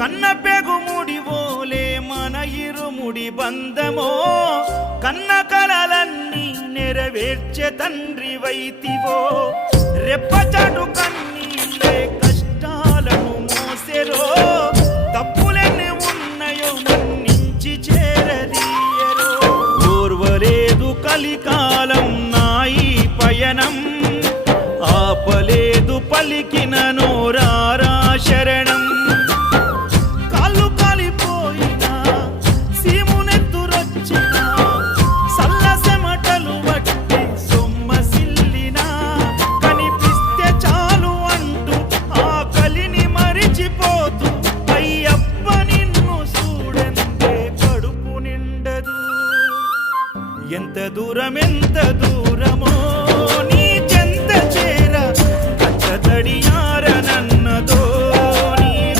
కన్న పెగుముడి ఓలే మన ఇరుముడి బంధమో కన్న కలలన్నీ నెరవేర్చే తండ్రి వైతివో. రెప్పచాటు కన్నీళ్ళే కష్టాలను మోసెరో తప్పులెన్ని ఉన్నాయో మన్నించి చేరదీయరో. ఓర్వలేదు కలికాలం నాయి పయనం. ఎంత దూరం ఎంత దూరమో